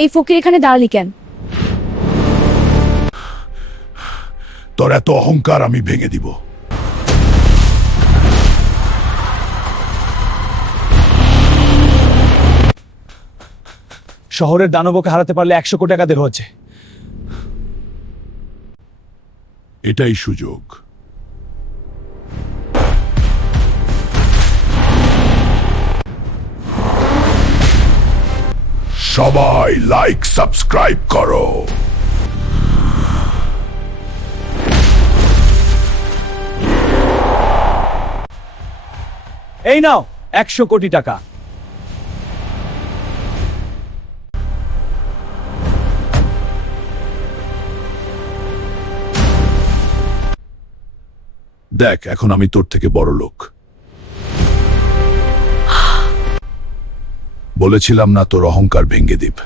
এই ফকির এখানে দাঁড়ালি কেন? তোর এত অহংকার আমি ভেঙে দিব। শহরের দানবকে হারাতে পারলে 100 কোটি টাকা দেওয়া হচ্ছে। এটাই সুযোগ। সবাই লাইক সাবস্ক্রাইব করো। এই নাও 100 কোটি টাকা। দেখ, এখন আমি তোর থেকে বড় লোক। বলেছিলাম না তোর অহংকার ভেঙে দিব।